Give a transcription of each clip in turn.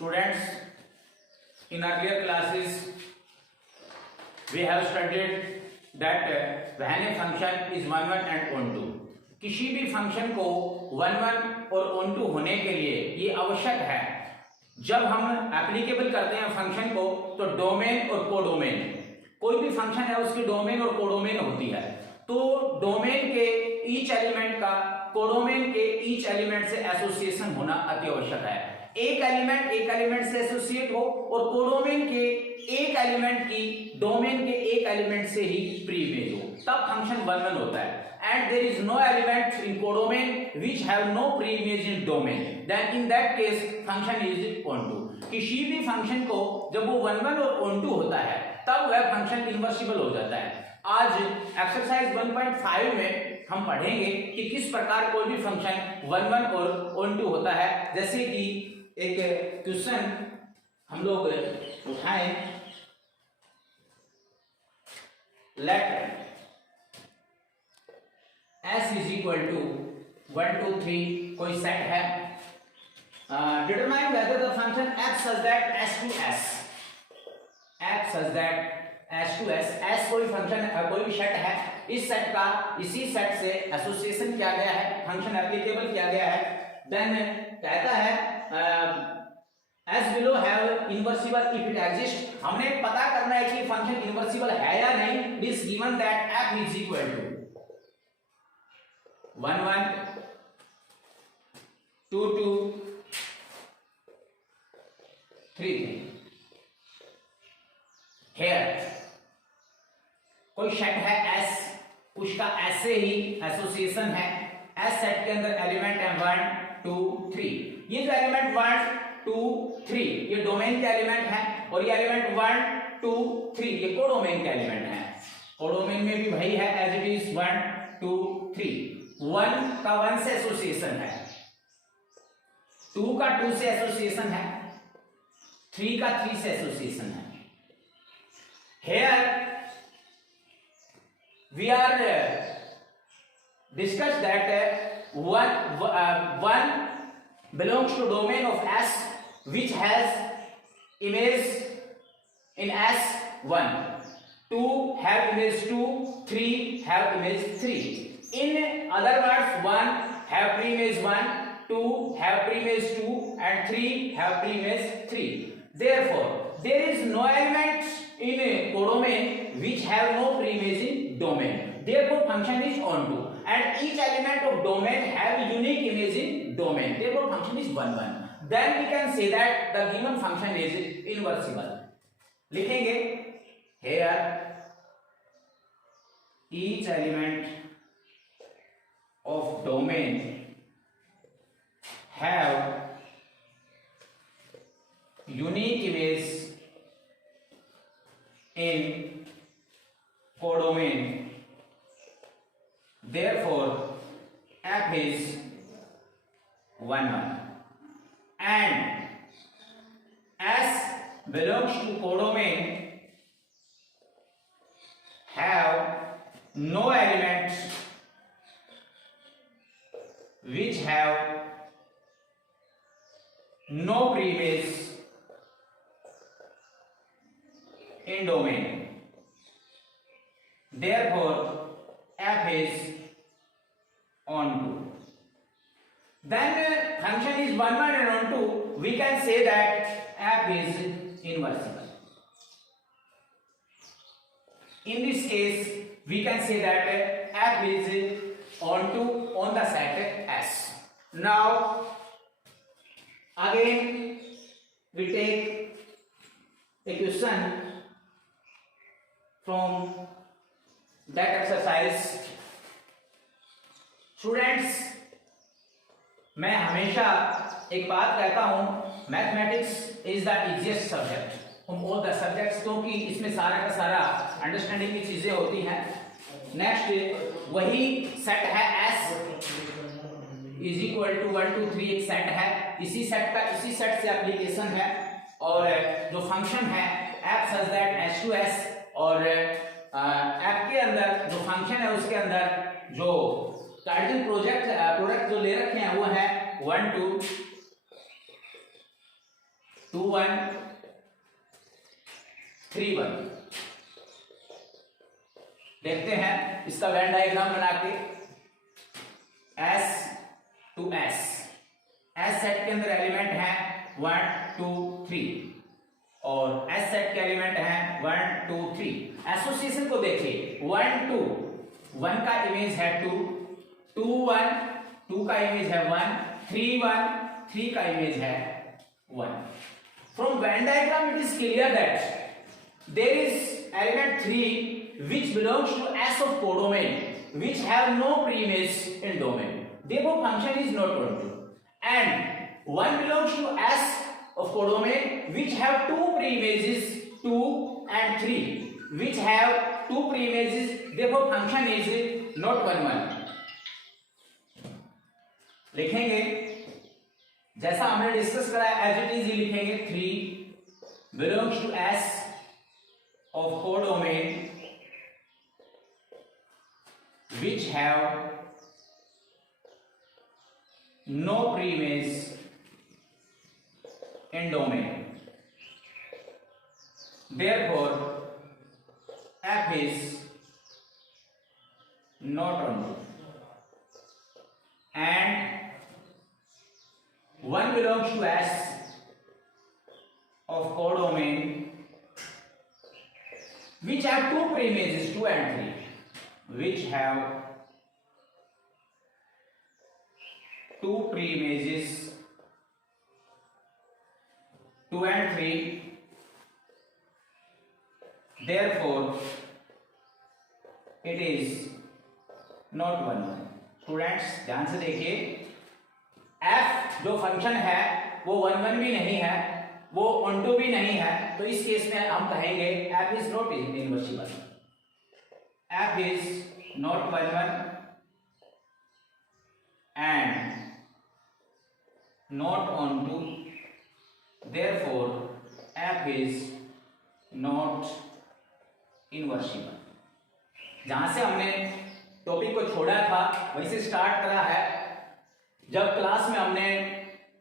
Students, in earlier classes we have studied that when a function is one-one and on-two, किसी भी function को one-one और on-two होने के लिए ये आवश्यक है, जब हम एप्लीकेबल करते हैं फंक्शन को तो डोमेन और कोडोमेन, कोई भी फंक्शन है उसकी डोमेन और कोडोमेन होती है, तो डोमेन के ईच एलिमेंट का कोडोमेन के ईच एलिमेंट से एसोसिएशन होना अति आवश्यक है। एक एलिमेंट से एसोसिएट हो और कोडोमेन के एक एलिमेंट की डोमेन के एक एलिमेंट से ही प्री इमेज हो, तब फंक्शन वन-वन होता है। And there is no element in codomain which have no pre image in domain, then in that case function is onto. किसी भी फंक्शन को जब वो वन-वन और ऑन टू होता है तब वह फंक्शन इन्वर्सिबल हो जाता है। आज एक्सरसाइज 1.5 में हम पढ़ेंगे कि किस प्रकार कोई भी फंक्शन वन-वन और ऑन-टू होता है। जैसे कि एक क्वेश्चन हम लोग उठाएं, let s is equal to 1 2 3 कोई सेट है, determine whether the function f such that s to s, f such that s to s, s कोई फंक्शन कोई भी सेट है, इस सेट का इसी सेट से एसोसिएशन किया गया है, फंक्शन एप्लीकेबल किया गया है। देन कहता है as below have inversible if it exists, हमने पता करना है कि फंक्शन इन्वर्सिबल है या नहीं। It is given that f is equal to 1 1 2 2 3 3। Here कोई सेट है S, उसका ऐसे ही एसोसिएशन है, S सेट के अंदर एलिमेंट है 1 2 3। ये जो एलिमेंट 1 2 3 ये डोमेन के एलिमेंट है और ये एलिमेंट 1 2 3 ये कोडोमेन के एलिमेंट है। कोडोमेन में भी वही है एज इट इज 1 2 3। 1 का 1 से एसोसिएशन है, 2 का 2 से एसोसिएशन है, 3 का 3 से एसोसिएशन है। Here we are discussed that one belongs to domain of S which has image in S1, 2 have image 2, 3 have image 3. In other words, 1 have pre-image 1, 2 have pre-image 2 and 3 have pre-image 3. Therefore, there is no element in codomain which have no pre-image in domain. Therefore, function is onto and each element of domain have unique image in domain. Therefore, function is 1 1. Then we can say that the given function is inversible. लिखेंगे here each element of domain have unique image in codomain. Therefore, f is 1 1 and S belongs to codomain have no elements which have no pre-image in domain. Therefore, f is onto. Then function is 1 1 and onto, we can say that f is inversible. In this case, we can say that f is onto on the set S. Now, again we take a question from that exercise. Students, मैं हमेशा एक बात कहता हूं, mathematics is the easiest subject from all the subjects, क्योंकि इसमें सारा का सारा अंडरस्टैंडिंग की चीजें होती हैं। नेक्स्ट वही सेट है S इज इक्वल टू 1 2 3 एक सेट है, इसी सेट का इसी सेट से एप्लीकेशन है और जो फंक्शन है f such that S to S और f के अंदर जो फंक्शन है उसके अंदर जो कार्डिनल प्रोडक्ट जो ले रखे हैं वो है 1 2 2 1 3 1। देखते हैं इसका वेन डायग्राम बना के। S टू S सेट के अंदर एलिमेंट है 1 2 3 और S सेट के एलिमेंट है 1 2 3। एसोसिएशन को देखिए 1 2 1 का इमेज है 2 2 1 2 का इमेज है 1 3 1 3 का इमेज है 1। From Venn diagram it is clear that there is element 3 which belongs to S of codomain which have no preimage in domain, therefore function is not onto, and one belongs to S of codomain which have two preimages 2 and 3 which have two preimages, therefore function is not 1 1। लिखेंगे जैसा हमने discuss करा as it is he लिखेंगे 3 belongs to S of codomain which have no preimage in domain, therefore F is not onto, and one belongs to S of codomain which have two preimages 2 and 3 which have two preimages 2 and 3, therefore it is not 1 1। Students ध्यान से देखिए f जो function है वो 1 1 भी नहीं है, वो onto भी नहीं है, तो इस केस में हम कहेंगे f is not inversible, f is not 1 1 and not onto, therefore f is not inversible। जहां से हमने टॉपिक को छोड़ा था वहीं से स्टार्ट करा है। जब क्लास में हमने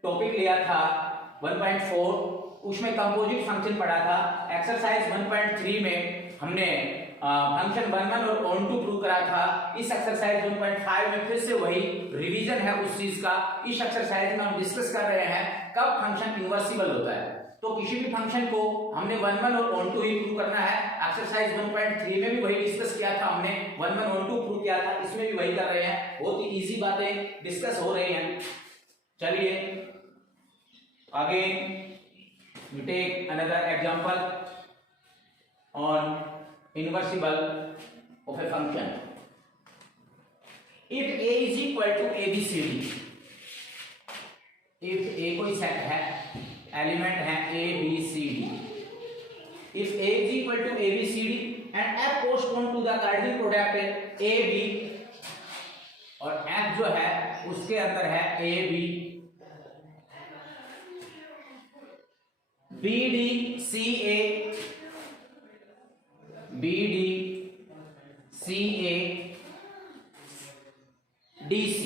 टॉपिक लिया था 1.4 उसमें कंपोजिट फंक्शन पढ़ा था। एक्सरसाइज 1.3 में हमने फंक्शन 1 1 और ऑन टू प्रूव करा था। इस एक्सरसाइज 1.5 में फिर से वही रिवीजन है उस चीज का। इस एक्सरसाइज में हम डिस्कस कर रहे हैं कब फंक्शन इनवर्सिबल होता है। तो किसी भी फंक्शन को हमने 1 1 और ऑन टू ही प्रूव करना है। एक्सरसाइज 1.3 में भी वही डिस्कस किया था हमने, 1 1 ऑन टू प्रूव किया था, इसमें भी वही कर रहे हैं। बहुत ही इजी बातें डिस्कस हो रही हैं। चलिए आगे we take another example on inversible of a function। if a is equal to abcd, if a कोई सेट है, एलिमेंट है abcd, if a is equal to abcd and f corresponds to the cardinal product ab, और f जो है उसके अंदर है ab BDCA DC,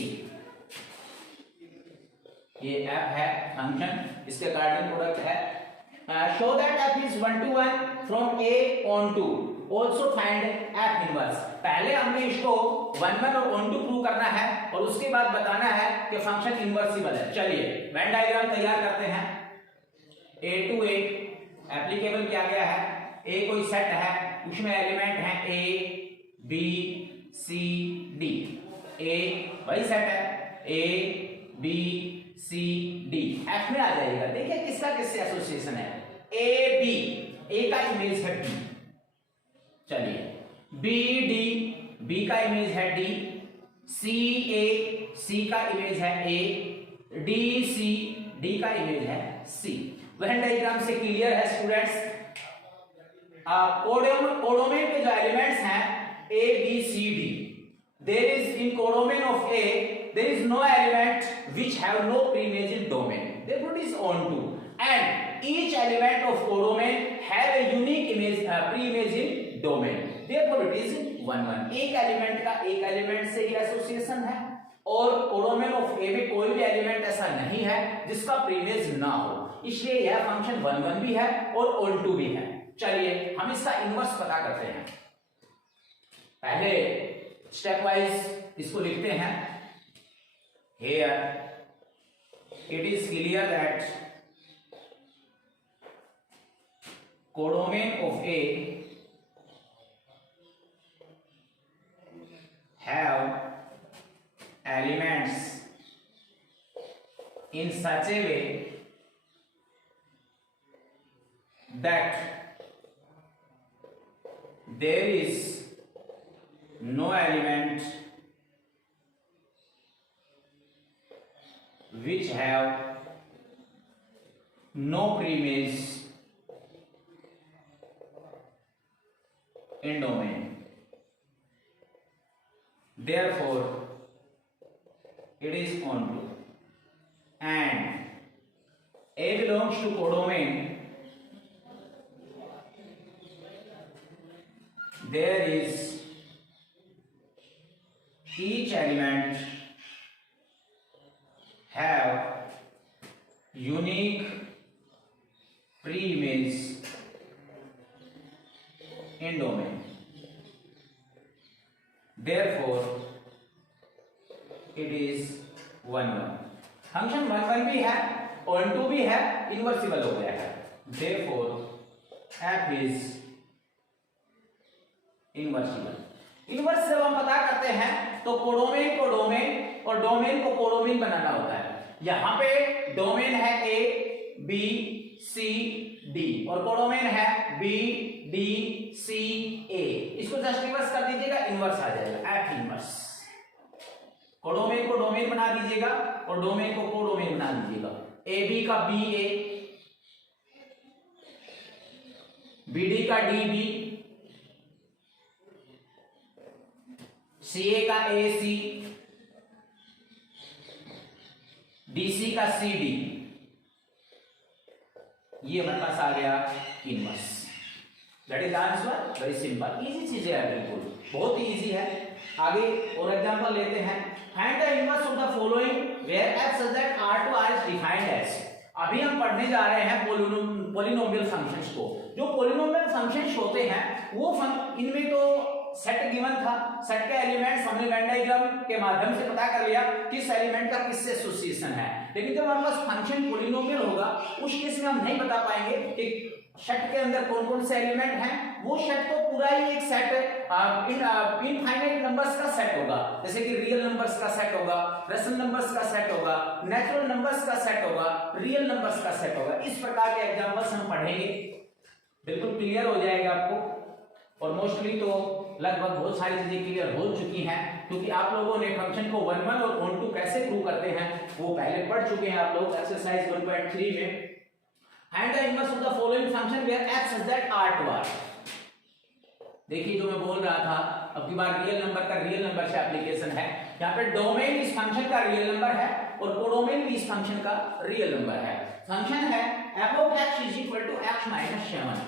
ये f है फंक्शन, इसके कार्डिनल प्रोडक्ट है। Show that f is 1 to 1 from a on to, also find f inverse। पहले हमने इसको 1 1 और on to प्रूव करना है और उसके बाद बताना है कि फंक्शन इनवर्सिबल है। चलिए वेन डायग्राम तैयार करते हैं। a to a एप्लीकेबल किया गया है। a कोई सेट है, उसमें एलिमेंट है a b c d। a वही सेट है a b c d, f में आ जाएगा। देखिए किसका किससे एसोसिएशन है, a b, a का इमेज है b। चलिए b d, b का इमेज है d, c a, c का इमेज है a, d c, d का इमेज है c। वेन डायग्राम से क्लियर है स्टूडेंट्स। कोडोमेन के जो एलिमेंट्स हैं a b c d, there is in codomain of a there is no element which have no preimage in domain, therefore it is onto, and each element of codomain have a unique image preimage in domain, therefore it is 1 1। एक element का एक element से ही association है और codomain of ए में कोई भी element ऐसा नहीं है जिसका प्रीमेज ना हो, इसलिए यह फंक्शन 1 1 भी है और ऑन टू भी है। चलिए हम इसका इनवर्स पता करते हैं। पहले स्टेप वाइज इसको लिखते हैं। Here it is clear that codomain of A have elements in such a way that there is no element which have no preimage in domain. Therefore, it is onto, and A belongs to codomain. There is each element have unique preimage in domain. Therefore, it is 1 1. Function 1 1 भी है, on to भी है, इनवर्सिबल हो गया है। Therefore, f is इनवर्सिबल। Inverse जब हम पता करते हैं तो कोडोमेन को डोमेन और डोमेन को कोडोमेन बनाना होता है। यहां पे डोमेन है ए बी सी डी और कोडोमेन है बी डी सी ए। इसको जस्ट रिवर्स कर दीजिएगा, इनवर्स आ जाएगा, एफ इनवर्स। कोडोमेन को डोमेन बना दीजिएगा और डोमेन को कोडोमेन बना दीजिएगा। ए बी का बी ए, बी डी का डी बी, सी ए का ए सी, डीसी का सी डी। ये हमारे पास आ गया inverse. That is answer, very simple, easy चीजें है, बिल्कुल बहुत ही इजी है। आगे और एग्जांपल लेते हैं। Find the inverse of the following where f such that R2R is defined as। अभी हम पढ़ने जा रहे हैं पॉलिनोमियल फंक्शंस को। जो पॉलिनोमियल फंक्शंस होते हैं वो इनमें तो सेट गिवन था, सेट के एलिमेंट्स हमने वेन डायग्राम के माध्यम से पता कर लिया किस एलिमेंट का किससे एसोसिएशन है। लेकिन जब हमारे पास फंक्शन पॉलिनोमियल होगा उस केस में हम नहीं बता पाएंगे कि सेट के अंदर कौन कौन से एलिमेंट हैं। वो सेट तो पूरा ही एक सेट इनफाइनाइट नंबर्स का सेट होगा, जैसे कि रियल नंबर्स का सेट होगा, रेशनल नंबर्स का सेट होगा, नेचुरल नंबर्स का सेट होगा, रियल नंबर्स का सेट होगा। इस प्रकार के एग्जांपल्स हम पढ़ेंगे, बिल्कुल क्लियर हो जाएगा आपको। और मोस्टली तो लगभग बहुत सारी चीजें क्लियर हो चुकी हैं, क्योंकि आप लोगों ने फंक्शन को 1 1 और ऑन टू कैसे प्रूव करते हैं वो पहले पढ़ चुके हैं आप लोग एक्सरसाइज 1.3 में। Find the inverse of the following function where f such that R2R। देखिए जो मैं बोल रहा था, अब की बार रियल नंबर का रियल नंबर से एप्लीकेशन है। यहाँ पे डोमेन इस फंक्शन का रियल नंबर है और कोडोमेन भी इस फंक्शन का रियल नंबर है। फंक्शन है f of x is equal to x minus 7।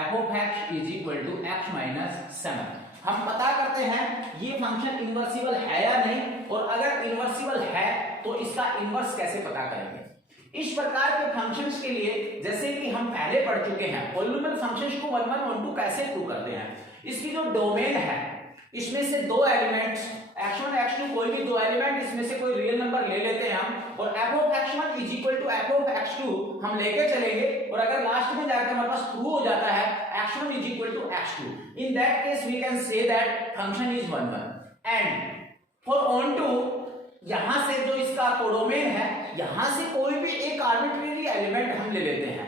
f of x is equal to x minus 7। हम पता करते हैं ये फंक्शन इनवर्सिबल है या नहीं, और अगर इनवर्सिबल है तो इसका इनवर्स कैसे पता करेंगे। इस प्रकार के फंक्शंस के लिए जैसे कि हम पहले पढ़ चुके हैं पॉलिनोमियल फंक्शंस को 1 1 1 2 कैसे प्रूव करते हैं। इसकी जो डोमेन है इसमें से दो एलिमेंट्स x1 x2 कोई भी दो एलिमेंट इसमें से कोई रियल नंबर ले लेते हैं हम, और f of x1 is equal to f of x2 हम लेके चलेंगे, और अगर लास्ट में जाकर हमारे पास ट्रू हो जाता है x1 is equal to x2, in that case we can say that function is 1 1। and for on to यहां से जो इसका कोडोमेन है यहां से कोई भी एक आर्बिट्रेरी एलिमेंट हम ले लेते हैं।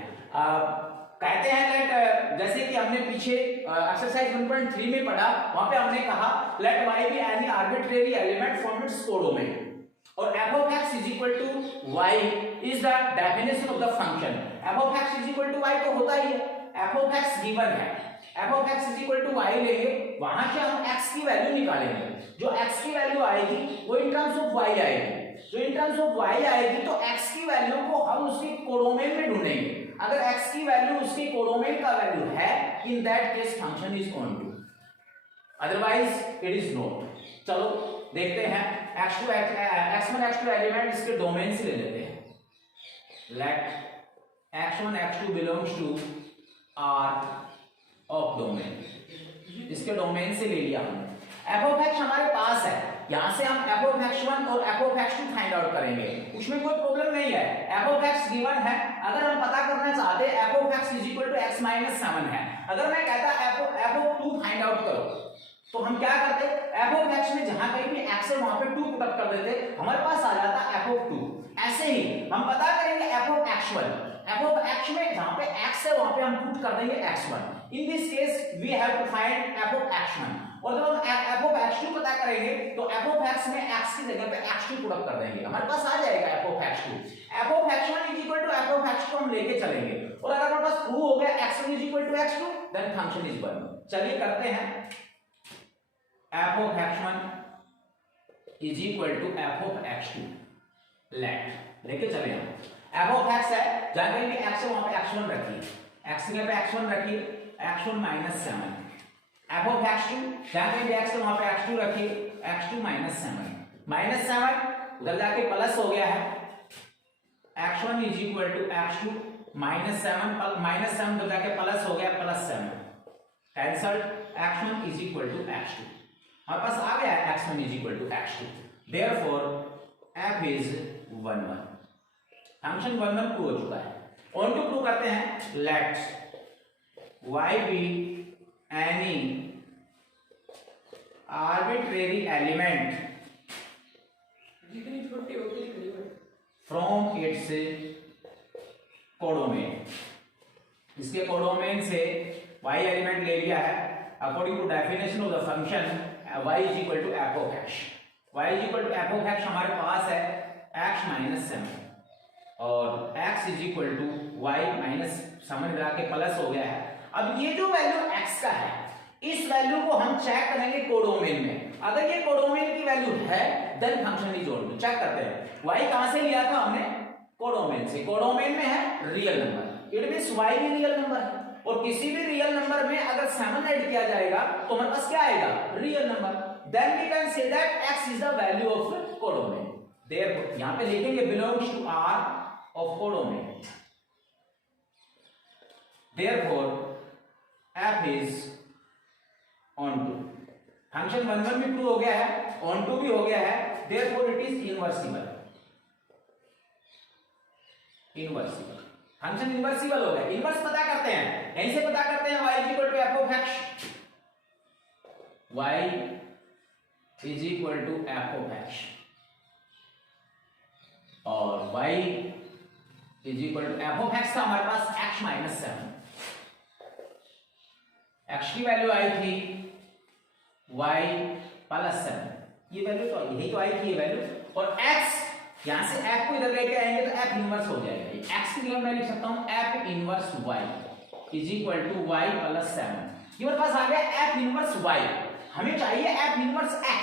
कहते हैं लेट, जैसे कि हमने पीछे एक्सरसाइज 1.3 में पढ़ा, वहां पे हमने कहा let y be any arbitrary element from its codomain, और f of x is equal to y is the definition of the function। f of x is equal to y तो होता ही है, f of x गिवन है, f of x is equal to y लेंगे, वहां से हम x की value निकालेंगे। जो x की वैल्यू आएगी वो इन टर्म्स ऑफ y आएगी, जो इन टर्म्स ऑफ y आएगी तो x की वैल्यू को हम उसके कोडोमेन में ढूंढेंगे। अगर x की वैल्यू उसके कोडोमेन का वैल्यू है, in that case function is onto, otherwise it is not. चलो देखते हैं x1 x2 एलिमेंट इसके डोमेन से ले लेते हैं। Let x1 x2 belongs to R of domain, इसके डोमेन से ले लिया हमने। f ऑफ x हमारे पास है, यहां से हम f ऑफ x1 और f of x2 find out करेंगे, उसमें कोई प्रॉब्लम नहीं है। f ऑफ x गिवन है, अगर हम पता करना चाहते हैं f ऑफ x x - 7 है, अगर मैं कहता f ऑफ 2 फाइंड आउट करो तो हम क्या करते, f ऑफ x में जहां कहीं भी x है वहां पे 2 पुट अप कर देते, हमारे पास आ जाता f ऑफ 2। ऐसे ही हम पता करेंगे f of x1, f of x में जहां पे x है वहां पे हम पुट कर देंगे x1। In this case we have to find f of x1, और जब हम f ऑफ x2 पता करेंगे तो f ऑफ x में x की जगह पे x2 पुट अप कर देंगे, हमारे पास आ जाएगा f of x2। f of x1 f of x2 हम लेके चलेंगे, और अगर हमारे पास प्रूव हो गया x1 x2 then function is 1। चलिए करते हैं, f of x1 f of x2 लेके चले हम। f ऑफ x है, जहां कहीं भी x है वहां पे x1 रखिए, x की जगह पे x1 रखिए, x1 - 7। f ऑफ x2 जहां कहीं भी x है वहां पे x2 रखिए, x2 - 7 -7 उधर जाके प्लस हो गया है, x1 x2 -7 उधर जाके प्लस हो गया, +7 कैंसल्ड, x1 x2 हमारे पास आ गया है x1 x2। Therefore f is 1 1, function 1 1 prove हो चुका है। ऑन टू प्रूव करते हैं, let y be any arbitrary element जितनी छोटी होती है फ्रॉम इट्स कोडोमेन, इसके कोडोमेन से y एलिमेंट ले लिया है according to definition of the function y f of x। y f of x हमारे पास है x - 7 और x y - 7 मिला के प्लस हो गया है। अब ये जो वैल्यू x का है, इस वैल्यू को हम चेक करेंगे कोडोमेन में, अगर ये कोडोमेन की वैल्यू है then function is onto. Check करते हैं, y कहां से लिया था हमने, कोडोमेन से, कोडोमेन में है real number, it means y भी रियल नंबर है, और किसी भी रियल नंबर में अगर 7 ऐड किया जाएगा तो हमारे पास क्या आएगा, real number. Then we can say that x is the value of codomain. Therefore यहां पे लिखेंगे belongs to R of codomain, therefore f is onto. Function 1 1 भी प्रूव हो गया है, ऑन टू भी हो गया है, देयरफॉर इट इज इनवर्सिबल। फंक्शन इनवर्सिबल हो गया। इनवर्स पता करते हैं, यहीं से पता करते हैं, y f of x, y f of x, और y f of x था हमारे पास x - 7, x की वैल्यू आई थी y +7, ये वैल्यू तो यही तो आई थी ये वैल्यू, और x यहां से f को इधर लेके आएंगे तो f इनवर्स हो जाएगा। x की जगह मैं लिख सकता हूं f इनवर्स y y +7, ये मेरे पास आ गया f इनवर्स y। हमें चाहिए f inverse x,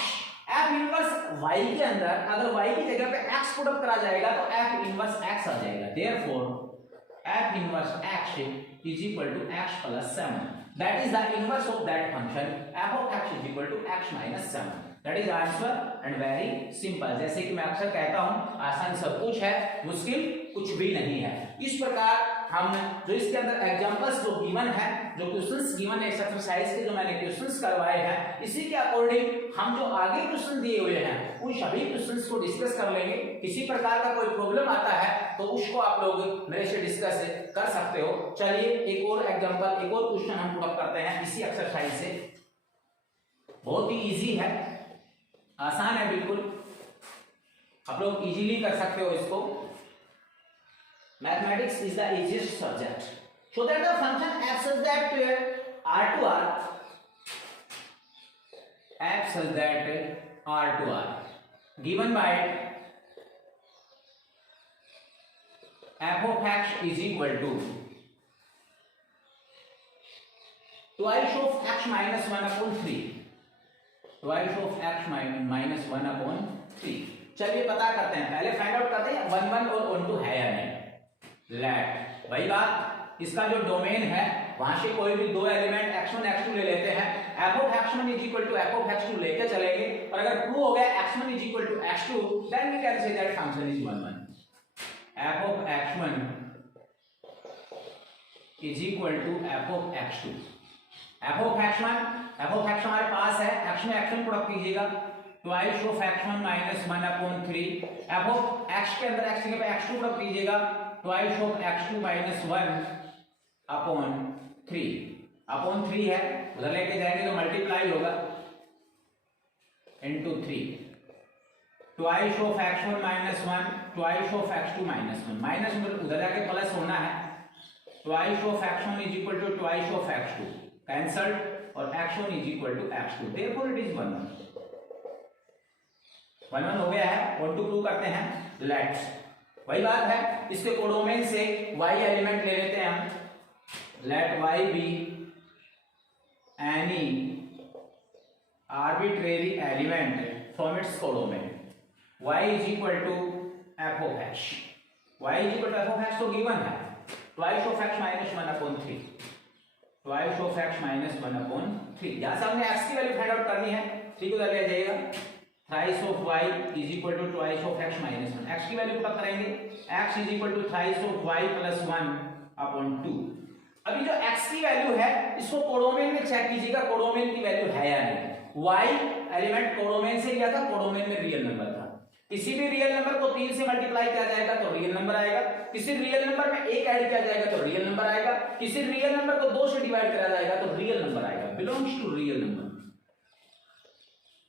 f inverse y के अंदर अगर y की जगह पे x पुट अप करा जाएगा तो f इनवर्स x आ जाएगा। Therefore f inverse x x +7, that is the inverse of that function f of x x - 7। That is answer and very simple। जैसे कि मैं अक्सर कहता हूं, आसान सब कुछ है, मुश्किल कुछ भी नहीं है। इस प्रकार हम जो इसके अंदर एग्जांपल्स जो गिवन है, जो क्वेश्चंस गिवन है इस एक्सरसाइज के, जो मैंने क्वेश्चंस करवाए हैं, इसी के अकॉर्डिंग हम जो आगे क्वेश्चन दिए हुए हैं उन सभी क्वेश्चंस को डिस्कस कर लेंगे। किसी प्रकार का कोई प्रॉब्लम आता है तो उसको आप लोग मेरे से डिस्कस कर सकते हो। चलिए एक और एग्जांपल, एक और क्वेश्चन हम पुट अप करते हैं इसी एक्सरसाइज से। बहुत ही इजी है, आसान है बिल्कुल, आप लोग इजीली कर सकते हो इसको। Mathematics is the easiest subject, so that the function f such that r to r, f such that r to r given by f of x is equal to twice of x minus 1 upon 3, twice of x minus 1 upon 3। चलिए पता करते हैं, पहले find out करते हैं 1 1 और 1 2 है या नहीं। लेट वही बात, इसका जो डोमेन है वहां से कोई भी दो एलिमेंट x1 x2 ले लेते हैं, f of x1 is equal to f of x2 लेके चलेंगे, और अगर प्रूव हो गया x1 is equal to x2, then we can say that function is 1 1. f of x1 is equal to f of x2. f of x1 हमारे पास है, x में x1 product कीजिएगा, twice of x1 minus 1 upon 3. f of x के अंदर x के पे x2 product कीजिएगा, twice of x2 minus 1 upon 3. Upon 3 है, उधर लेके जाएंगे तो मल्टीप्लाई होगा into 3. twice of x1 minus 1, twice of x2 minus 1. Minus उधर जाके प्लस होना है. twice of x1 is equal to twice of x2. Cancelled, और x1 is equal to x2. therefore it is 1 1 हो गया है. 1 2 प्रूव करते हैं. लेट्स, वही बात है, इसके कोडोमेन से y एलिमेंट ले लेते हैं हम. Let y be any arbitrary element from its codomain. y is equal to f of x. y is equal to f of x तो given है, twice of x minus 1 upon 3. twice of x minus 1 upon 3. यहाँ से हमने x की value find out करनी है, 3 को उधर ले जाइएगा. thrice of y is equal to twice of x minus 1. x की वैल्यू पुट करेंगे, x is equal to thrice of y plus 1 upon 2. अभी जो x की वैल्यू है, इसको कोडोमेन में चेक कीजिएगा, कोडोमेन की वैल्यू है या नहीं. y एलिमेंट कोडोमेन से लिया था, कोडोमेन में रियल नंबर था. किसी भी रियल नंबर को 3 से मल्टीप्लाई किया जाएगा तो रियल नंबर आएगा, किसी रियल नंबर में 1 ऐड किया जाएगा तो रियल नंबर आएगा, किसी रियल नंबर को 2 से डिवाइड करा जाएगा तो रियल नंबर आएगा. Belongs to real number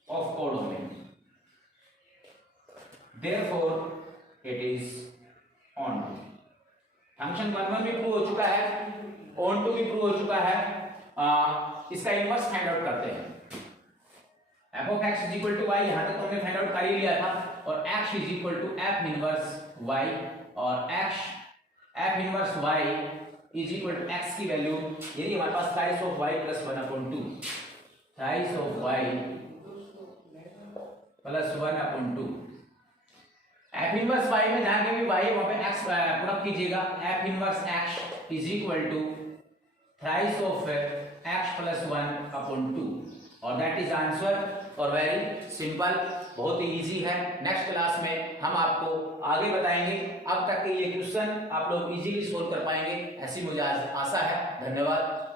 of codomain. therefore it is onto. Function 1 1 भी प्रूव हो चुका है, ऑन टू भी प्रूव हो चुका है. इसका इनवर्स फाइंड आउट करते हैं. f of x is equal to y, यहां तक हमने फाइंड आउट कर ही लिया था, और x is equal to f inverse y, और f inverse y is equal to x की वैल्यू, यदि हमारे पास thrice of y plus 1 upon 2, thrice of y plus 1 upon 2. f inverse y में जहां के भी y वहां पे x प्रोडक्ट कीजिएगा. f inverse x is equal to thrice of x plus 1 upon 2, और दैट इज आंसर. और वेरी सिंपल, बहुत ही इजी है. नेक्स्ट क्लास में हम आपको आगे बताएंगे. अब तक के ये क्वेश्चन आप लोग इजीली सोल्व कर पाएंगे, ऐसी मुझे आशा है. धन्यवाद.